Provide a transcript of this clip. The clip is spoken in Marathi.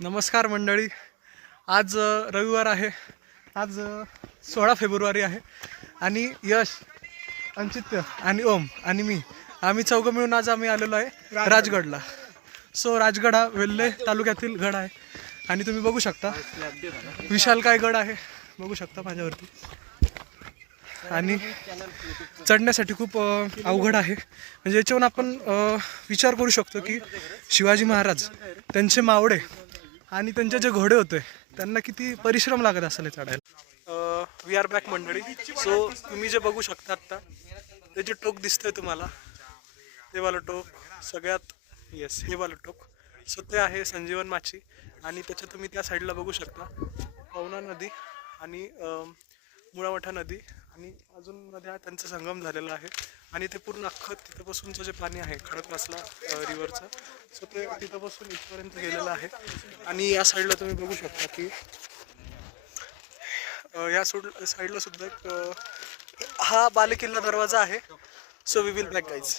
नमस्कार मंडळी. आज रविवार आहे. आज 16 फेब्रुवारी आहे आणि यश, अंचित्य आणि ओम आणि मी आम्ही चौघं मिळून आज आम्ही आलेलो आहे राजगडला. सो राजगड हा वेल्हे तालुक्यातील गड आहे आणि तुम्ही बघू शकता विशालकाय गड आहे, बघू शकता माझ्यावरती. आणि चढण्यासाठी खूप अवघड आहे. म्हणजे याच्यावरून आपण विचार करू शकतो की शिवाजी महाराज, त्यांचे मावळे आणि त्यांचे जे घोडे होते त्यांना किती परिश्रम लागत असेल चढायला. वी आर बॅक मंडळी. सो तुम्ही जे बघू शकता आत्ता ते जे टोक दिसतंय तुम्हाला, ते वालं टोक सगळ्यात, येस हे वालं टोक. सो ते आहे संजीवन माची आणि त्याच्या तुम्ही त्या साईडला बघू शकता पवना नदी आणि मुळावठा नदी आणि अजून नद्या त्यांचा संगम झालेला आहे. आणि ते पूर्ण अख्खं तिथंपासूनचं जे पाणी आहे खडकवासला रिव्हरचं, सो ते तिथंपासून इथपर्यंत गेलेलं आहे. आणि या साईडला तुम्ही बघू शकता की या साईडला सुद्धा एक हा बालेकिल्ला दरवाजा आहे. So we will back guys.